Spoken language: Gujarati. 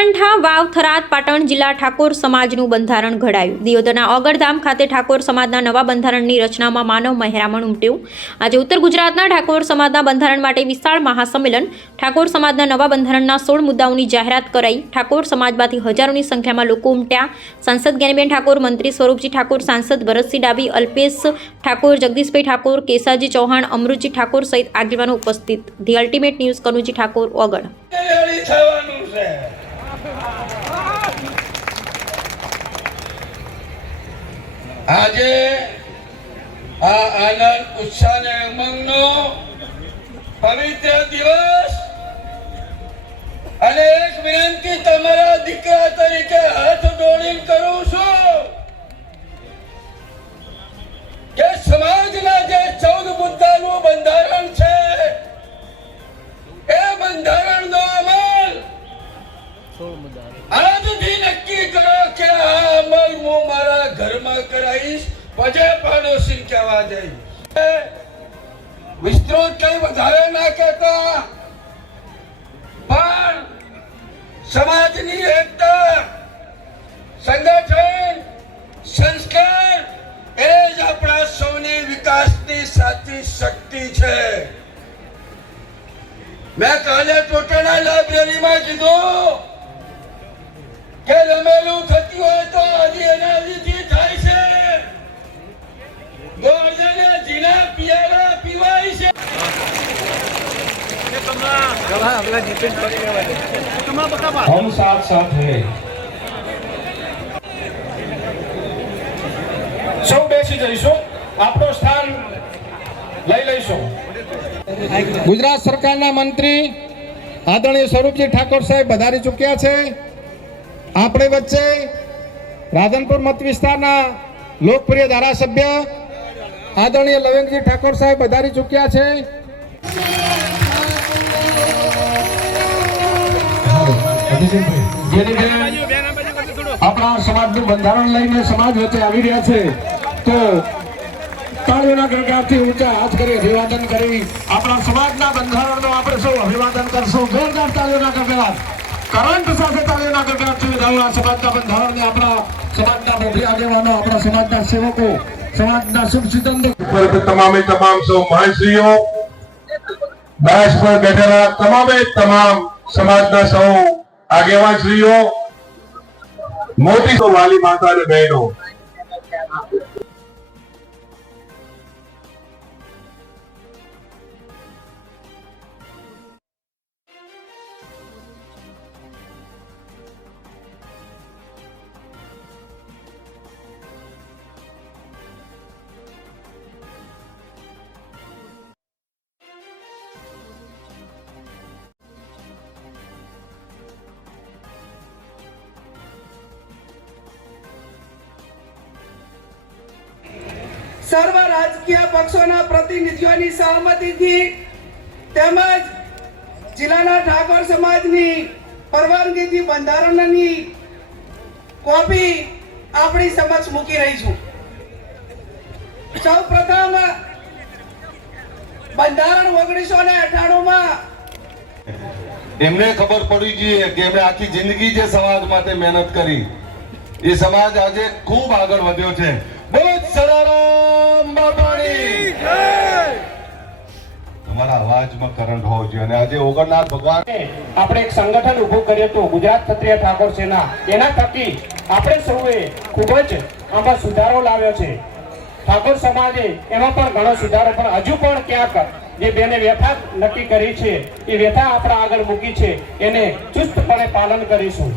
નીલકંઠા વાવ થરાદ પાટણ જિલ્લા ઠાકોર સમાજનું બંધારણ ઘડાયું। દિયોદરના ઓગળધામ ખાતે ઠાકોર સમાજના નવા બંધારણની રચનામાં માનવ મહેરામણ ઉમટ્યું। આજે ઉત્તર ગુજરાતના ઠાકોર સમાજના બંધારણ માટે વિશાળ મહાસંમેલન। ઠાકોર સમાજના નવા બંધારણના 16 મુદ્દાઓની જાહેરાત કરાઈ। ઠાકોર સમાજમાંથી હજારોની સંખ્યામાં લોકો ઉમટ્યા। સાંસદ જ્ઞાનીબેન ઠાકોર, મંત્રી સ્વરૂપજી ઠાકોર, સાંસદ ભરતસિંહ ડાભી, અલ્પેશ ઠાકોર, જગદીશભાઈ ઠાકોર, કેસાજી ચૌહાણ, અમૃતજી ઠાકોર સહિત આગેવાનો ઉપસ્થિત। The ultimate news Kanuji Thakor, ઓગળ। આજે આ આનંદ ઉત્સાહ અને ઉમંગનો પવિત્ર દિવસ અને એક વિનંતી તમારા દીકરા તરીકે હાથ જોડીને કરું છું કે સમાજના જે 14 મુદ્દાનું બંધારણ છે એ બંધારણનો અમલ આજથી નક્કી કરો કે આ અમલ હું મારા ઘરમાં કરાવીશ, પછી પાડોશી કહેવા જઈશ। વિસ્તૃત કઈ વધારે ના કહેતા, પણ સમાજની એકતા, સંગઠન, સંસ્કાર એ જ આપણા સૌની વિકાસની સાચી શક્તિ છે। મેં કાલે ટોટાના લાઇબ્રેરીમાં કીધું કે રમેલું થતું હોય તો હજી એનાથી થાય છે, ગોળને જીના પિયારા પીવાય છે। हम साथ साथ हैं। સૌ બેસી જઈશું, આપણો સ્થાન લઈ લઈશું। ગુજરાત સરકારના મંત્રી આદરણીય સ્વરૂપજી ઠાકોર સાહેબ પધારી ચૂક્યા છે। આપણે વચ્ચે રાધનપુર મત વિસ્તારના લોકપ્રિય ધારાસભ્ય આદરણીય લવિંગજી ઠાકોર સાહેબ પધારી ચૂક્યા છે। આપણા સમાજનું બંધારણ લઈને સમાજ વચ્ચે આવી રહ્યા છે, તો તાળીઓના ગણગાટથી ઊંચા હાથ કરી અભિવાદન કરી આપણા સમાજના બંધારણનું આપણે સૌ અભિવાદન કરશું। જોરદાર તાળીઓના ગણગાટ, કરંટ સાથે તાળીઓના ગણગાટથી વધારવા સમાજના બંધારણને આપણા સમાજના મોભી આગેવાનો, આપણા સમાજના સેવકો, સમાજના શુભચિંતકો, તમામે તમામ સૌ મહાશ્રીઓ, દાસ પર બેઠેલા તમામે તમામ સમાજના સૌ આગેવાન શ્રીઓ, મોટી વાલી માતા અને બહેનો, સર્વ રાજકીય પક્ષોના પ્રતિનિધિઓની સહમતીથી તેમજ જિલ્લાના ઠાકોર સમાજની પરવાનગીથી બંધારણની કોપી આપણી સમક્ષ મૂકી રહી છું। સૌપ્રથમ બંધારણ 1998માં એમને ખબર પડી જોઈએ કે એમણે આખી જિંદગી જે સમાજ માટે મહેનત કરી, એ સમાજ આજે ખૂબ આગળ વધ્યો છે। બોલો સદારામ બાપાની જય। તમારા અવાજમાં કરંટ હોવો જોઈએ અને આજે ઓગણનાથ ભગવાન આપણે એક સંગઠન ઊભું કર્યું હતું, ગુજરાત ક્ષત્રિય ઠાકોર સેના। એના થકી આપણે સૌએ ખૂબ જ આમાં સુધારો લાવ્યો છે। ઠાકોર સમાજે એમાં પણ ઘણો સુધારો, પણ હજુ પણ ક્યાંક જે બેને વ્યથા નક્કી કરી છે, એ વ્યથા આપણા આગળ મૂકી છે, એને ચુસ્તપણે પાલન કરીશું।